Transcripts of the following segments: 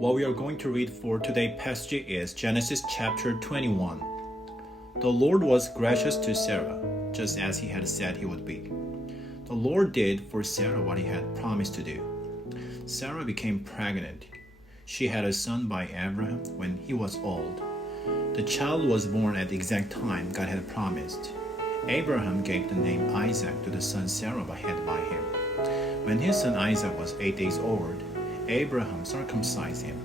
What we are going to read for today's passage is Genesis chapter 21. The Lord was gracious to Sarah, just as he had said he would be. The Lord did for Sarah what he had promised to do. Sarah became pregnant. She had a son by Abraham when he was old. The child was born at the exact time God had promised. Abraham gave the name Isaac to the son Sarah had by him. When his son Isaac was 8 days old, Abraham circumcised him.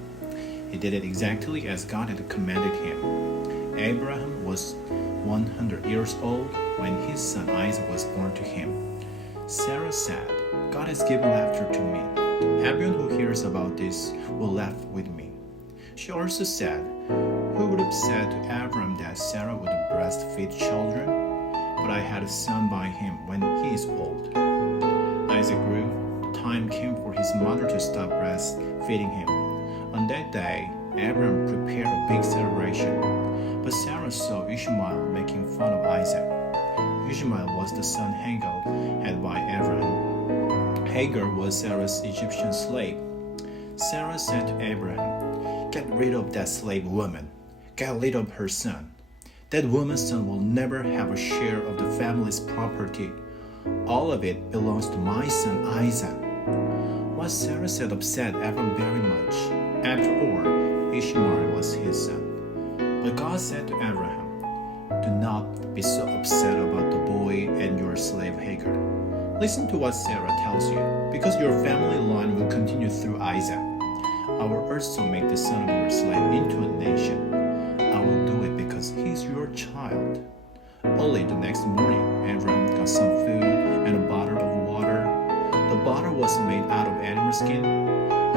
He did it exactly as God had commanded him. Abraham was 100 years old when his son Isaac was born to him. Sarah said, "God has given laughter to me. Everyone who hears about this will laugh with me." She also said, "Who would have said to Abraham that Sarah would breastfeed children? But I had a son by him when he is old." Isaac grew. The time came for his mother to stop breastfeeding him. On that day, Abraham prepared a big celebration. But Sarah saw Ishmael making fun of Isaac. Ishmael was the son Hagar had by Abraham. Hagar was Sarah's Egyptian slave. Sarah said to Abraham, "Get rid of that slave woman. Get rid of her son. That woman's son will never have a share of the family's property. All of it belongs to my son Isaac." What Sarah said upset Abraham very much. After all, Ishmael was his son. But God said to Abraham, "Do not be so upset about the boy and your slave Hagar. Listen to what Sarah tells you, because your family line will continue through Isaac. I will also make the son of your slave into a nation. I will do it because he is your child." Early the next morning, Abraham got some food and a bottle of water. The bottle was made out of animal skin.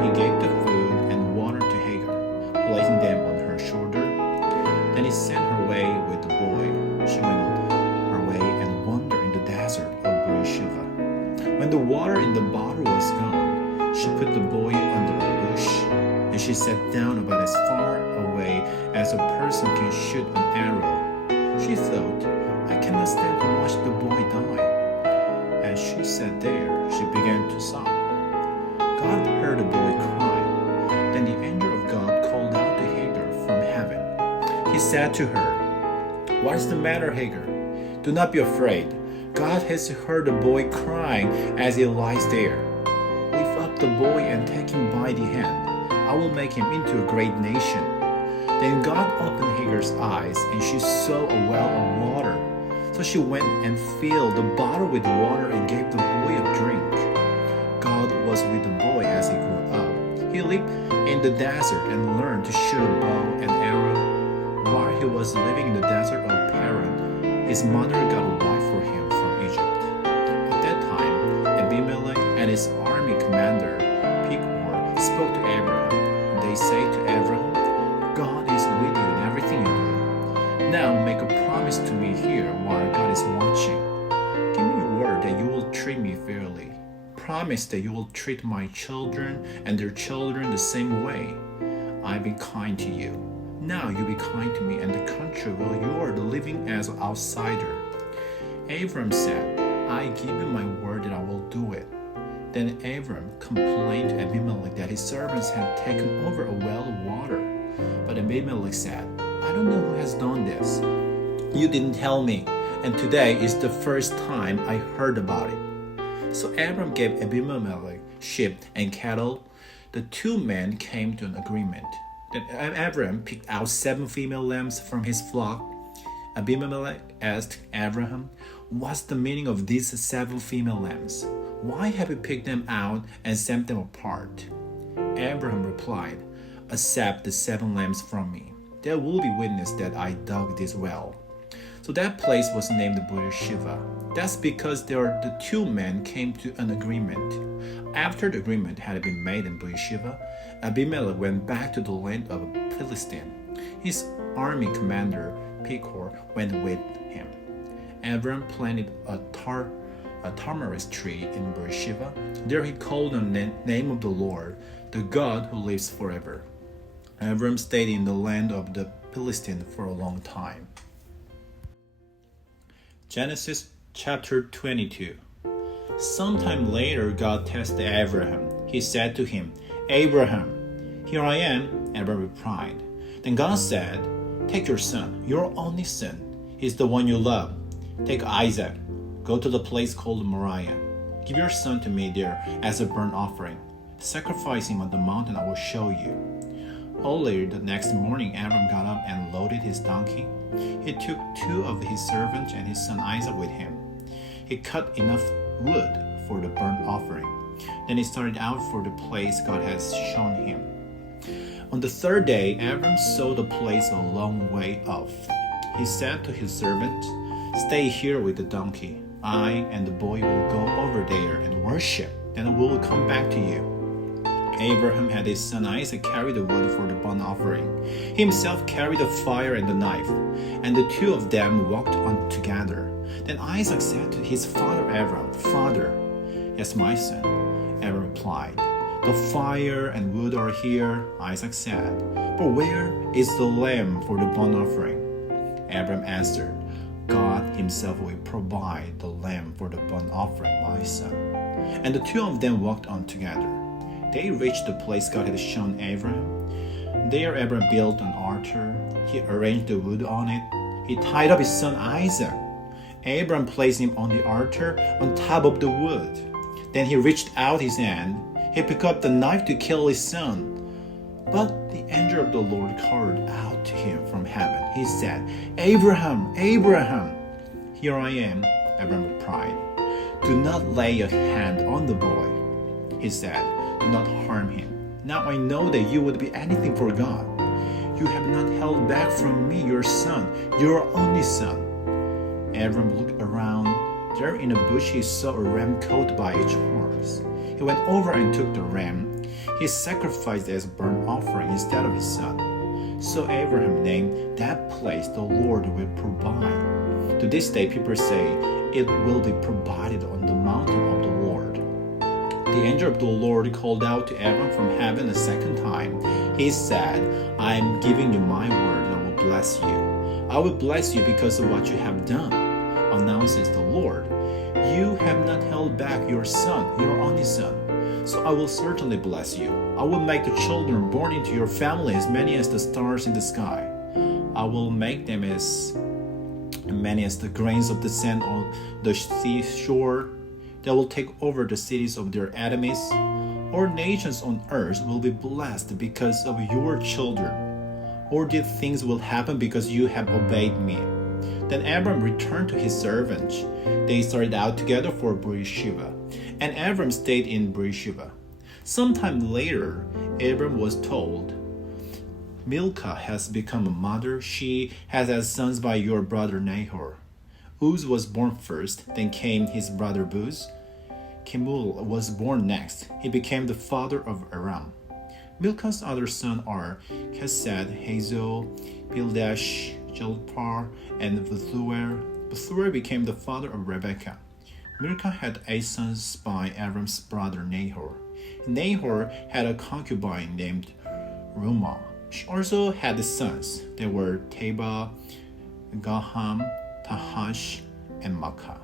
He gave the food and water to Hagar, placing them on her shoulder. Then he sent her away with the boy. She went on her way and wandered in the desert of Beersheba. When the water in the bottle was gone, she put the boy under a bush, and she sat down about as far away as a person can shoot an arrow. She thought, "I cannot stand to watch the boy die." As she sat there, she began to sob. God heard the boy cry. Then the angel of God called out to Hagar from heaven. He said to her, "What is the matter, Hagar? Do not be afraid. God has heard the boy crying as he lies there. Lift up the boy and take him by the hand. I will make him into a great nation." Then God opened Hagar's eyes, and she saw a well of water. So she went and filled the bottle with water and gave the boy a drink. God was with the boy as he grew up. He lived in the desert and learned to shoot a bow and arrow. While he was living in the desert of Paran, his mother got a wife for him from Egypt. At that time, Abimelech and his army commander, Pekor, spoke to Abraham. They say to Abraham, "God is with you in everything you do. Now make a promise to me here while God is watching. Give me your word that you will treat me fairly. Promise that you will treat my children and their children the same way. I've been kind to you. Now you be kind to me and the country where you are living as an outsider." Abram said, "I give you my word that I will do it." Then Abram complained to Abimelech that his servants had taken over a well of water. But Abimelech said, "I don't know who has done this. You didn't tell me, and today is the first time I heard about it." So Abram gave Abimelech sheep and cattle. The two men came to an agreement. Then Abram picked out 7 female lambs from his flock. Abimelech asked Abraham, "What's the meaning of these 7 female lambs? Why have you picked them out and sent them apart?" Abraham replied, "Accept the 7 lambs from me. There will be witness that I dug this well." So that place was named Beersheba. That's because the 2 men came to an agreement. After the agreement had been made in Beersheba, Abimelech went back to the land of Philistine. His army commander, Pekor, went with him. Abram planted a tamarisk tree in Beersheba. There he called on the name of the Lord, the God who lives forever. Abram stayed in the land of the Philistines for a long time. Genesis chapter 22. Sometime later, God tested Abraham. He said to him, "Abraham." Here I am, Abram replied. Then God said, Take your son, your only son. He's the one you love. Take Isaac. Go to the place called Moriah. Give your son to me there as a burnt offering. Sacrifice him on the mountain I will show you. Early the next morning, Abram got up and loaded his donkey. He took 2 of his servants and his son Isaac with him. He cut enough wood for the burnt offering. Then he started out for the place God had shown him. On the 3rd day, Abram saw the place a long way off. He said to his servant, Stay here with the donkey. I and the boy will go over there and worship. Then we will come back to you. Abraham had his son Isaac carry the wood for the burnt offering. He himself carried the fire and the knife, and the 2 of them walked on together. Then Isaac said to his father Abraham, Father. Yes, my son, Abraham replied. The fire and wood are here, Isaac said. But where is the lamb for the burnt offering? Abraham answered, God himself will provide the lamb for the burnt offering, my son. And the 2 of them walked on together. They reached the place God had shown Abraham. There Abraham built an altar. He arranged the wood on it. He tied up his son Isaac. Abraham placed him on the altar on top of the wood. Then he reached out his hand. He picked up the knife to kill his son. But the angel of the Lord called out to him from heaven. He said, Abraham, Abraham. Here I am, Abraham replied. Do not lay a hand on the boy. He said, Do not harm him. Now I know that you would be anything for God. You have not held back from me your son, your only son. Abraham looked around. There in a bush he saw a ram caught by its horns. He went over and took the ram. He sacrificed it as a burnt offering instead of his son. So Abraham named that place, The Lord will provide. To this day people say, it will be provided on the mountain of the Lord. The angel of the Lord called out to Abram from heaven a 2nd time. He said, I am giving you my word that will bless you. I will bless you because of what you have done, announces the Lord. You have not held back your son, your only son. So I will certainly bless you. I will make the children born into your family as many as the stars in the sky. I will make them as many as the grains of the sand on the seashore. They will take over the cities of their enemies. All nations on earth will be blessed because of your children. All these things will happen because you have obeyed me. Then Abram returned to his servants. They started out together for Beersheba, and Abram stayed in Beersheba. Sometime later, Abram was told, Milcah has become a mother. She has had sons by your brother Nahor. Uz was born first, then came his brother Buz. Kemuel was born next. He became the father of Aram. Milcah's other sons are Chesed, Hazo, Pildash, Jelpar, and Bethuel. Bethuel became the father of Rebekah. Milcah had 8 sons by Abram's brother Nahor. Nahor had a concubine named Reumah. She also had sons. They were Teba, Gaham, Tahash, and Makkah.